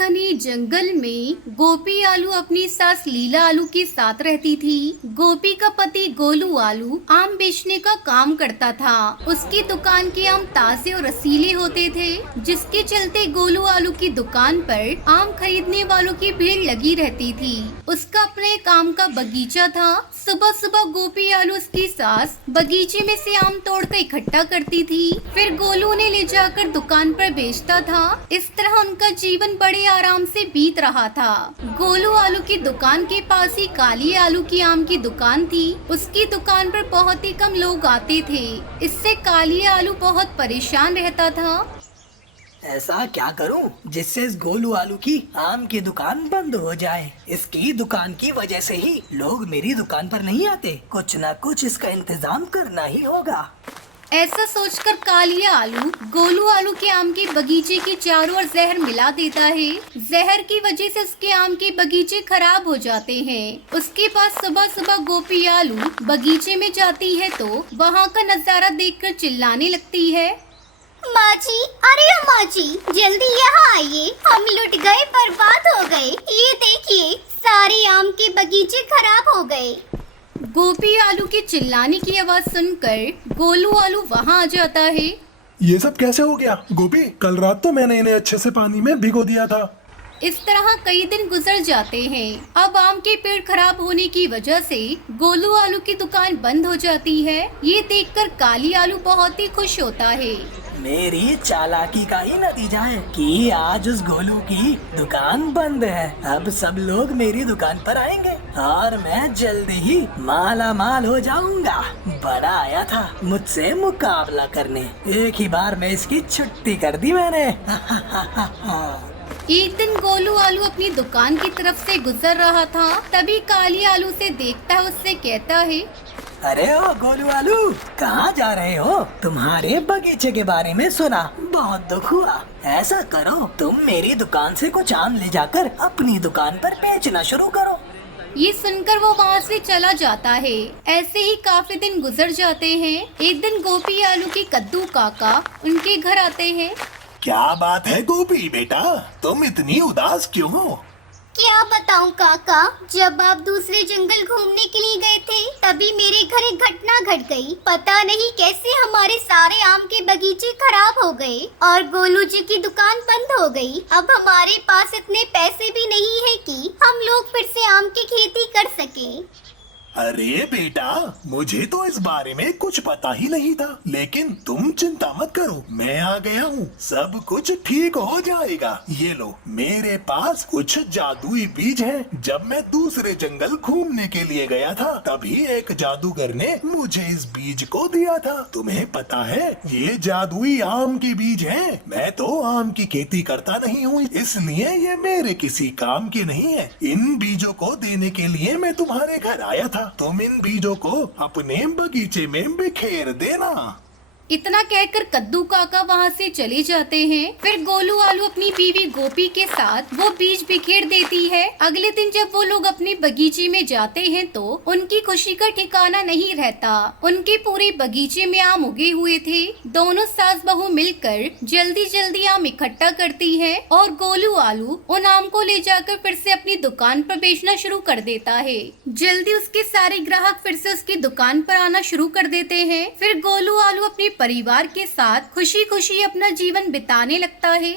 एक घने जंगल में गोपी आलू अपनी सास लीला आलू के साथ रहती थी। गोपी का पति गोलू आलू आम बेचने का काम करता था। उसकी दुकान के आम ताजे और रसीले होते थे, जिसके चलते गोलू आलू की दुकान पर आम खरीदने वालों की भीड़ लगी रहती थी। उसका अपने काम का बगीचा था। सुबह सुबह गोपी आलू उसकी सास बगीचे में से आम तोड़कर इकट्ठा करती थी, फिर गोलू ने ले जाकर दुकान पर बेचता था। इस तरह उनका जीवन बड़े आराम से बीत रहा था। गोलू आलू की दुकान के पास ही काली आलू की आम की दुकान थी। उसकी दुकान पर बहुत ही कम लोग आते थे। इससे काली आलू बहुत परेशान रहता था। ऐसा क्या करूं जिससे इस गोलू आलू की आम की दुकान बंद हो जाए। इसकी दुकान की वजह से ही लोग मेरी दुकान पर नहीं आते। कुछ न कुछ इसका इंतजाम करना ही होगा। ऐसा सोचकर कालिया आलू गोलू आलू के आम के बगीचे के चारों ओर जहर मिला देता है। जहर की वजह से उसके आम के बगीचे खराब हो जाते हैं। उसके पास सुबह सुबह गोपी आलू बगीचे में जाती है तो वहाँ का नजारा देखकर चिल्लाने लगती है। माँ जी, अरे माँ जी, जल्दी यहाँ आइए, हम लुट गए, बर्बाद हो गए। ये देखिए, सारे आम के बगीचे खराब हो गए। गोपी आलू के चिल्लाने की आवाज सुनकर गोलू आलू वहाँ आ जाता है। ये सब कैसे हो गया गोपी? कल रात तो मैंने इन्हें अच्छे से पानी में भिगो दिया था। इस तरह कई दिन गुजर जाते हैं। अब आम के पेड़ खराब होने की वजह से गोलू आलू की दुकान बंद हो जाती है। ये देखकर काली आलू बहुत ही खुश होता है। मेरी चालाकी का ही नतीजा है कि आज उस गोलू की दुकान बंद है। अब सब लोग मेरी दुकान पर आएंगे और मैं जल्दी ही माला माल हो जाऊंगा। बड़ा आया था मुझसे मुकाबला करने, एक ही बार में इसकी छुट्टी कर दी मैंने। एक दिन गोलू आलू अपनी दुकान की तरफ से गुजर रहा था, तभी काली आलू से देखता है, उससे कहता है, अरे ओ गोलू आलू, कहाँ जा रहे हो? तुम्हारे बगीचे के बारे में सुना, बहुत दुख हुआ। ऐसा करो, तुम मेरी दुकान से कुछ आम ले जाकर अपनी दुकान पर बेचना शुरू करो। ये सुनकर वो वहाँ से चला जाता है। ऐसे ही काफी दिन गुजर जाते हैं। एक दिन गोपी आलू के कद्दू काका उनके घर आते हैं। क्या बात है गोपी बेटा, तुम इतनी उदास क्यों हो? क्या बताऊं काका, जब आप दूसरे जंगल घूमने के लिए गए थे तभी मेरे घर एक घटना घट गई। पता नहीं कैसे हमारे सारे आम के बगीचे खराब हो गए और गोलू जी की दुकान बंद हो गई। अब हमारे पास इतने पैसे भी नहीं है कि हम लोग फिर से आम की खेती कर सकें। अरे बेटा, मुझे तो इस बारे में कुछ पता ही नहीं था, लेकिन तुम चिंता मत करो, मैं आ गया हूँ। सब कुछ ठीक हो जाएगा। ये लो, मेरे पास कुछ जादुई बीज हैं। जब मैं दूसरे जंगल घूमने के लिए गया था तभी एक जादूगर ने मुझे इस बीज को दिया था। तुम्हें पता है, ये जादुई आम के बीज हैं। मैं तो आम की खेती करता नहीं हूँ, इसलिए ये मेरे किसी काम के नहीं है। इन बीजों को देने के लिए मैं तुम्हारे घर आया था। तुम इन बीजों को अपने बगीचे में बिखेर देना। इतना कहकर कद्दू काका वहाँ से चले जाते हैं। फिर गोलू आलू अपनी बीवी गोपी के साथ वो बीज बिखेर देती है। अगले दिन जब वो लोग अपने बगीचे में जाते हैं तो उनकी खुशी का ठिकाना नहीं रहता। उनके पूरे बगीचे में आम उगे हुए थे। दोनों सास बहू मिलकर जल्दी जल्दी आम इकट्ठा करती है और गोलू आलू उन आम को ले जाकर फिर से अपनी दुकान पर बेचना शुरू कर देता है। जल्दी उसके सारे ग्राहक फिर से उसकी दुकान पर आना शुरू कर देते हैं। फिर गोलू आलू अपने परिवार के साथ खुशी खुशी अपना जीवन बिताने लगता है।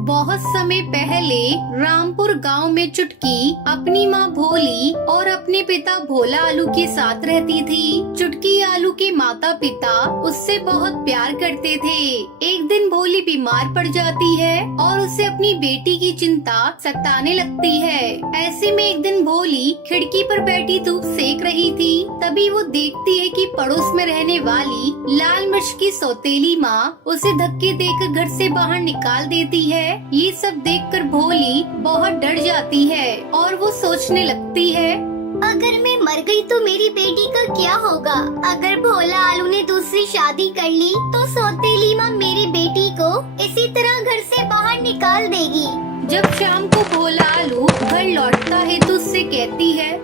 बहुत समय पहले रामपुर गांव में चुटकी अपनी माँ भोली और अपने पिता भोला आलू के साथ रहती थी। चुटकी आलू के माता पिता उससे बहुत प्यार करते थे। एक दिन भोली बीमार पड़ जाती है और उसे अपनी बेटी की चिंता सताने लगती है। ऐसे में एक दिन भोली खिड़की पर बैठी धूप सेक रही थी। तभी वो देखती है कि पड़ोस में रहने वाली लाल मिर्च की सौतेली माँ उसे धक्के देकर घर से बाहर निकाल देती है। ये सब देखकर भोली बहुत डर जाती है और वो सोचने लगती है, अगर मैं मर गई तो मेरी बेटी का क्या होगा? अगर भोला आलू ने दूसरी शादी कर ली तो सौतेली माँ मेरी बेटी को इसी तरह घर से बाहर निकाल देगी। जब शाम को भोला आलू घर लौटता है तो उससे कहती है,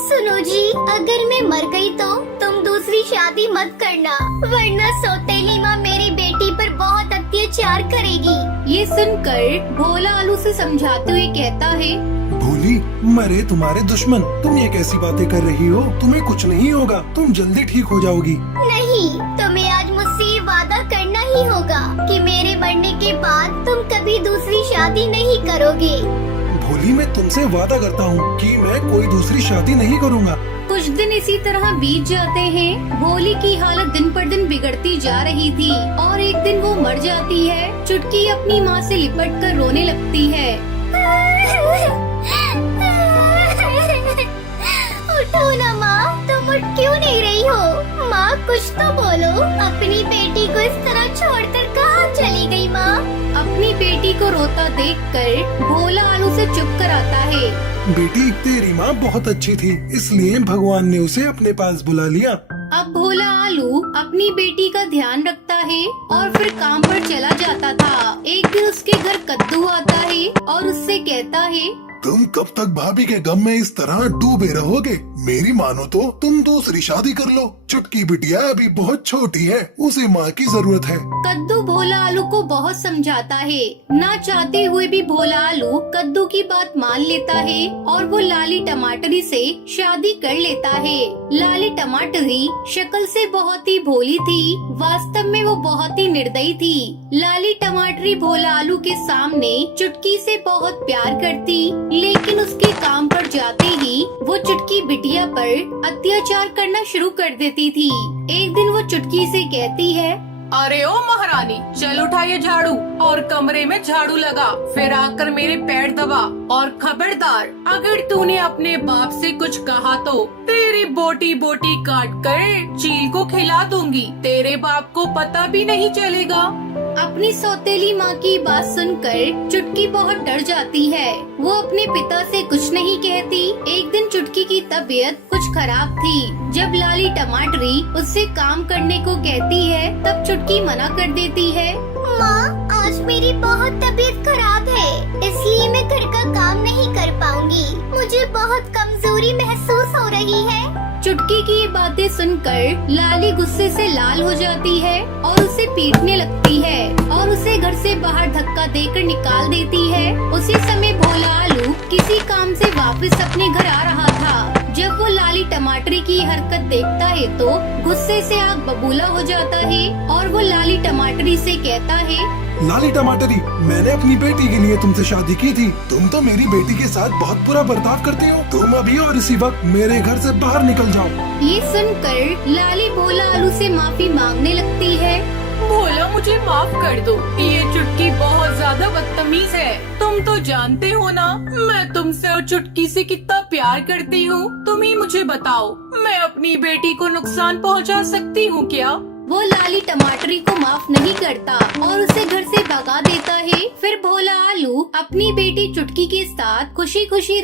सुनो जी, अगर मैं मर गई तो तुम दूसरी शादी मत करना, वरना सौतेली माँ मेरी बेटी पर बहुत अत्याचार करेगी। ये सुनकर भोला आलू से समझाते हुए कहता है, भोली, मरे तुम्हारे दुश्मन, तुम ये कैसी बातें कर रही हो? तुम्हें कुछ नहीं होगा, तुम जल्दी ठीक हो जाओगी। नहीं, तुम्हें आज मुझसे ये वादा करना ही होगा कि मेरे मरने के बाद तुम कभी दूसरी शादी नहीं करोगे। भोली, मैं तुमसे वादा करता हूँ कि मैं कोई दूसरी शादी नहीं करूँगा। कुछ दिन इसी तरह बीत जाते हैं। भोली की हालत दिन पर दिन बिगड़ती जा रही थी और एक दिन वो मर जाती है। चुटकी अपनी माँ से लिपट कर रोने लगती है। उठो ना माँ, तुम उठ क्यों नहीं रही हो? माँ कुछ तो बोलो, अपनी बेटी को इस तरह छोड़कर कहाँ चली गई माँ? अपनी बेटी को रोता देखकर भोला आलू से चुप कर आता है। बेटी, तेरी माँ बहुत अच्छी थी, इसलिए भगवान ने उसे अपने पास बुला लिया। अब भोला आलू अपनी बेटी का ध्यान रखता है और फिर काम पर चला जाता था। एक दिन उसके घर कद्दू आता है और उससे कहता है, तुम कब तक भाभी के गम में इस तरह डूबे रहोगे? मेरी मानो तो तुम दूसरी शादी कर लो। चुटकी बिटिया अभी बहुत छोटी है, उसे माँ की जरूरत है। कद्दू भोला आलू को बहुत समझाता है। ना चाहते हुए भी भोला आलू कद्दू की बात मान लेता है और वो लाली टमाटरी से शादी कर लेता है। लाली टमाटरी शक्ल से बहुत ही भोली थी, वास्तव में वो बहुत ही निर्दयी थी। लाली टमाटरी भोला आलू के सामने चुटकी से बहुत प्यार करती, लेकिन उसके काम पर जाते ही वो चुटकी बिटिया पर अत्याचार करना शुरू कर देती थी। एक दिन वो चुटकी से कहती है, अरे ओ महारानी, चल उठा ये झाड़ू और कमरे में झाड़ू लगा, फिर आकर मेरे पैर दबा और खबरदार, अगर तूने अपने बाप से कुछ कहा तो तेरी बोटी बोटी काट कर चील को खिला दूंगी। तेरे बाप को पता भी नहीं चलेगा। अपनी सौतेली माँ की बात सुनकर चुटकी बहुत डर जाती है। वो अपने पिता से कुछ नहीं कहती। एक दिन चुटकी की तबीयत कुछ खराब थी। जब लाली टमाटरी उससे काम करने को कहती है, तब चुटकी मना कर देती है। माँ, आज मेरी बहुत तबीयत खराब है, इसलिए मैं घर का काम नहीं कर पाऊंगी। मुझे बहुत कमजोरी महसूस हो रही है। चुटकी की ये बातें सुनकर लाली गुस्से से लाल हो जाती है और उसे पीटने लगती है और उसे घर से बाहर धक्का देकर निकाल देती है। उसी समय भोला आलू किसी काम से वापस अपने घर आ रहा था। जब वो लाली टमाटरी की हरकत देखता है तो गुस्से से आग बबूला हो जाता है और वो लाली टमाटरी से कहता है, लाली टमाटरी, मैंने अपनी बेटी के लिए तुमसे शादी की थी। तुम तो मेरी बेटी के साथ बहुत बुरा बर्ताव करते हो। तुम अभी और इसी वक्त मेरे घर से बाहर निकल जाओ। ये सुनकर लाली भोला आलू से माफी मांगने लगती है। भोला, मुझे माफ कर दो, ये चुटकी बहुत ज्यादा बदतमीज है। तुम तो जानते हो ना, मैं तुमसे और चुटकी से कितना प्यार करती हूँ। तुम ही मुझे बताओ, मैं अपनी बेटी को नुकसान पहुँचा सकती हूँ क्या? वो लाली टमाटरी को माफ नहीं करता और उसे घर से भगा देता है। फिर भोला आलू अपनी बेटी चुटकी के साथ खुशी खुशी